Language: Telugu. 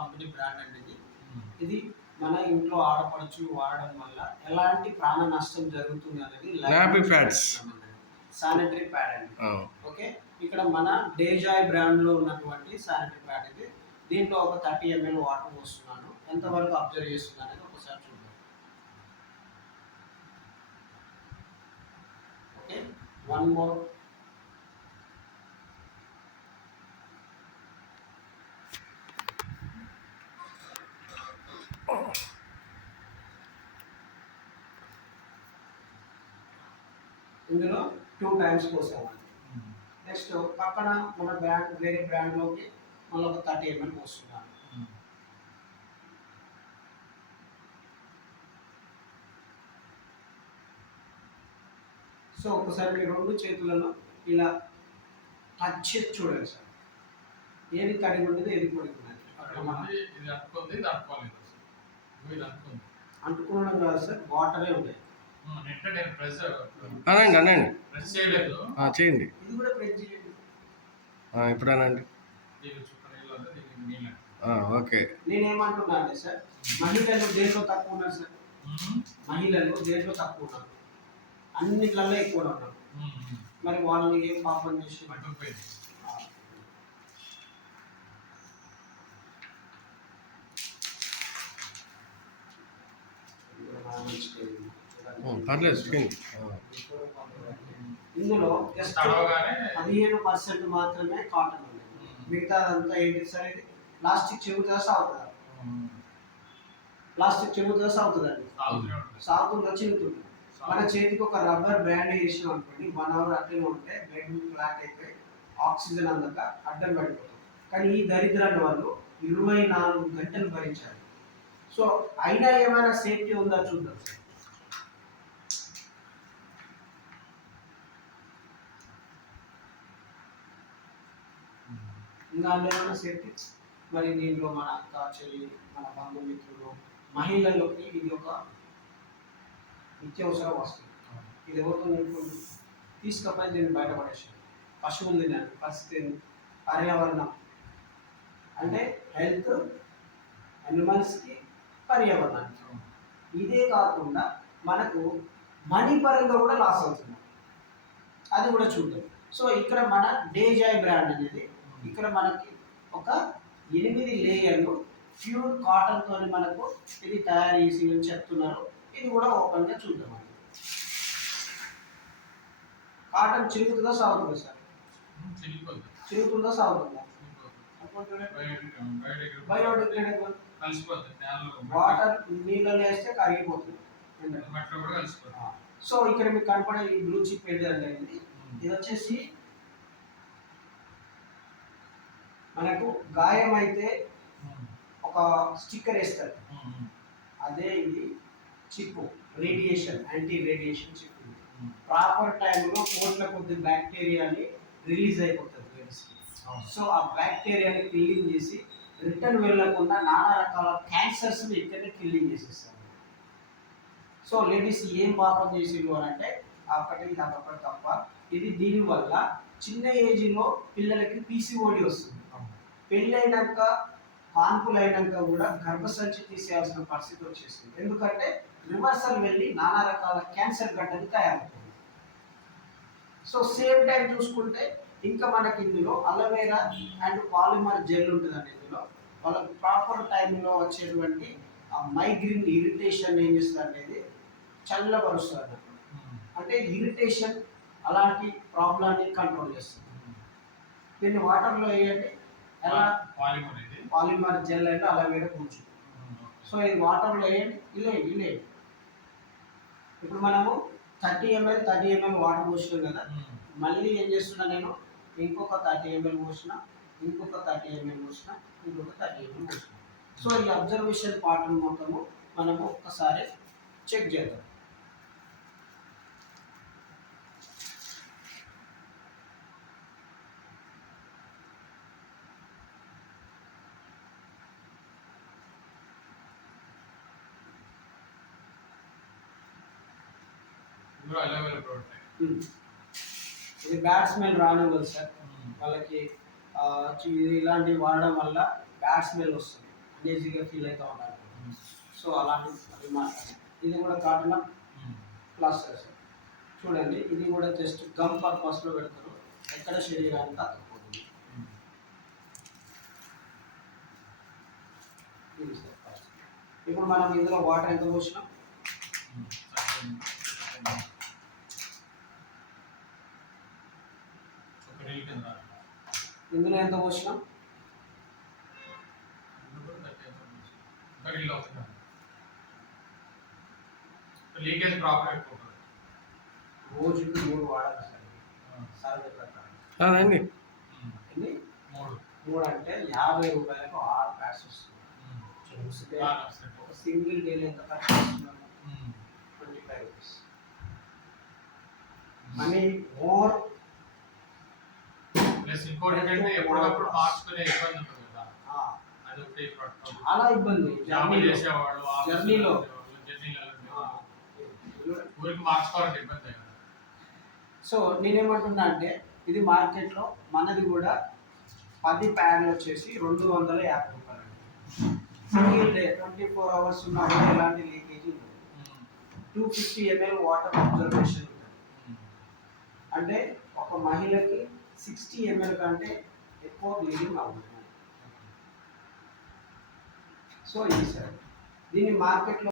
కంపెనీ బ్రాండ్ అండి ఇది. ఇది మన ఇంట్లో ఆడపడుచు వాడడం వల్ల ఎలాంటి ప్రాణ నష్టం జరుగుతుంది అనేది నాపీ ప్యాడ్స్, శానిటరీ ప్యాడ్ అండి. ఓకే, ఇక్కడ మన డేజాయ్ బ్రాండ్ లో ఉన్నటువంటి శానిటరీ ప్యాడ్ ఇది. దీంట్లో ఒక 30 ml వాటర్ పోస్తున్నాను. ఎంతవరకు అబ్జర్వ్ చేస్తుంది అనేది ఒకసారి చూద్దాం. Okay, one more. ఇందులో 2 times పోసామండి. నెక్స్ట్ పక్కన మన బ్రాండ్ వేరే బ్రాండ్లోకి మళ్ళీ ఒక 30 ml పోస్తున్నాను. సో ఒకసారి మీ 2 చేతులను ఇలా టచ్ చేసి చూడండి సార్, ఏది కడిగి ఉంటుంది ఏది పొడి ఉంటుంది. అంటుకోవడం కాదు సార్, వాటరే ఉంటాయి. చేయండి ఇది కూడా ప్రెస్ చేయండి. ఇప్పుడు అనండి. ఓకే, నేనేమంటున్నా అంటే సార్, మహిళలు దేంట్లో తక్కువ ఉన్నారు సార్? మహిళలు దేంట్లో తక్కువ ఉన్నారు? అన్నిట్లలో ఎక్కువ ఉన్నారు. మరి వాళ్ళు ఏం పాపం చేసి ఇందులో 15% మాత్రమే కాటన్ ఉంది. మిగతాదంతా ఏంటి సార్? ఇది ప్లాస్టిక్ చెబుతా సాగుతుంది. ప్లాస్టిక్ చెబుతా సాగుతుందండి, సాగుతుందా చిరుగుతుంది. మన చేతికి ఒక రబ్బర్ బ్యాండ్ వేసినాం అనుకోండి, 1 hour అట్లనే ఉంటే బ్లడ్ ఫ్లాట్ అయిపోయి ఆక్సిజన్ అందక అడ్డం పడిపోతుంది. కానీ ఈ దరిద్రాన్ని వాళ్ళు 24 గంటలు భరించాలి. సో అయినా ఏమైనా సేఫ్టీ ఉందా చూద్దాం. ఇంకా ఏమైనా సేఫ్టీ? మరి దీంట్లో మన అక్క చెల్లి, మన బంధుమిత్రులు, మహిళల్లోకి ఇది ఒక నిత్యావసర వస్తువు. ఇది ఎవరితో నింపుకుంటుంది? తీసుకపోయి దీన్ని బయటపడేసాడు. పశువులు తినాలి, పరిస్థితి, పర్యావరణం అంటే హెల్త్, అనిమల్స్కి, పర్యావరణానికి. ఇదే కాకుండా మనకు మనీ పరంగా కూడా లాస్ అవుతుంది, అది కూడా చూద్దాం. సో ఇక్కడ మన డేజాయ్ బ్రాండ్ అనేది ఇక్కడ మనకి ఒక 8 లేయర్లు ప్యూర్ కాటన్తో మనకు ఇది తయారు చేసి చెప్తున్నారు. ఇది కూడా ఓపెన్గా చూద్దామండి. కాటన్ చిరుగుతుందా సాగుతుందా సార్? చిరుగుతుందా సాగుతుందా? బయోడిగ్రేడబుల్. వాటర్ నీళ్ళలో వేస్తే కరిగిపోతుంది. సో ఇక్కడ మీకు కనపడే ఈ బ్లూ చిప్ ఏంటంటే ఇది వచ్చేసి మనకు గాయం అయితే ఒక స్టిక్కర్ వేస్తారు, అదే ఇది chip. Radiation, anti radiation chip. Proper టైంలో కోట్ల కొద్ది బ్యాక్టీరియాని రిలీజ్ అయిపోతుంది. సో ఆ బ్యాక్టీరియాని కిల్లింగ్ చేసి రిటర్న్ వెళ్ళకుండా నానా రకాల క్యాన్సర్స్ని ఇక్కడనే కిల్లింగ్ చేసేస్తారు. సో లేడీస్ ఏం పాపం చేసేది అని అంటే అక్కడికి తప్ప ఇది దీనివల్ల చిన్న ఏజ్లో పిల్లలకి పీసీఓడి వస్తుంది. పెళ్ళైనాక కాన్పులైనాక కూడా గర్భసంచి తీసేయాల్సిన పరిస్థితి వచ్చేసింది. ఎందుకంటే రివర్సల్ వెళ్ళి నానా రకాల క్యాన్సర్ గడ్డలు తయారవుతుంది. సో సేమ్ టైం చూసుకుంటే ఇంకా మనకి ఇందులో అలోవేరా అండ్ పాలిమర్ జెల్ ఉంటుందండి. ఇందులో వాళ్ళకి ప్రాపర్ టైంలో వచ్చేటువంటి మైగ్రేన్ ఇరిటేషన్ ఏం చేస్తుంది అనేది చల్లబరుస్తుంది అన్నట్టు. అంటే ఇరిటేషన్ అలాంటి ప్రాబ్లాన్ని కంట్రోల్ చేస్తుంది. దీన్ని వాటర్లో వేయండి. ఎలా? పాలిమర్ జెల్ అంటే అలోవేరా కొంచెం. సో ఇది వాటర్లో వేయండి, ఇలే. ఇప్పుడు మనము 30 ml వాటర్ పోసినాం కదా, మళ్ళీ ఏం చేస్తున్నా నేను ఇంకొక 30 ml పోసిన, ఇంకొక 30 ml పోసిన, ఇంకొక 30 ml పోసిన. సో ఈ అబ్జర్వేషన్ పార్ట్ మొత్తము మనము ఒకసారి చెక్ చేద్దాం. ఇది బ్యాడ్ స్మెల్ రానివ్వదు సార్. వాళ్ళకి ఇలాంటివి వాడడం వల్ల బ్యాడ్ స్మెల్ వస్తుంది. లేజీగా ఫీల్ అవుతూ ఉంటారు. సో అలాంటి ఇది కూడా కాటన్ ప్లాస్టర్ చూడండి. ఇది కూడా జస్ట్ గమ్ పర్పస్లో పెడతారు, ఎక్కడ శరీరానికి అతుక్కోతుంది. ఇది సార్ first. ఇప్పుడు మనం ఇందులో వాటర్ ఎంత పోసినాం? ఇందులో ఎంత పోసినాం? లీకేజ్ ప్రాబ్లం ఎక్కువ. రోజుకి 3 వాడాలి సార్ సర్వే ప్రకారం. అదండి. ఎన్ని? 3. 3 అంటే 50 రూపాయలకు 6 ప్యాక్స్ వస్తుంది. చూస్తే ఒక సింగిల్ డేలో ఎంత ఖర్చు వస్తున్నాము? 25 రూపీస్. Money more. ప్లస్ ఇంకోటి ఏంటంటే ఎప్పటికప్పుడు మార్చుకునే ఇబ్బంది ఉంటుంది కదా, అది ఒకటి చాలా ఇబ్బంది జాబ్ చేసేవాళ్ళు జర్నీలో ఊరికి మార్చుకోవాలంటే ఇబ్బంది కదా. సో నేనేమంటున్నా అంటే ఇది మార్కెట్లో మనది కూడా 10 ప్యాడ్లు వచ్చేసి 250 రూపాయలు. సింగిల్ డే 24 అవర్స్ ఉన్నా కూడా ఎలాంటి లీకేజ్ ఉంటుంది. 250 ml వాటర్ అబ్జర్వేషన్ ఉంటుంది. అంటే ఒక మహిళకి 60 ml కంటే ఎక్కువ బ్లీడింగ్ అవుతుంది. సో ఇది సార్ దీన్ని మార్కెట్లో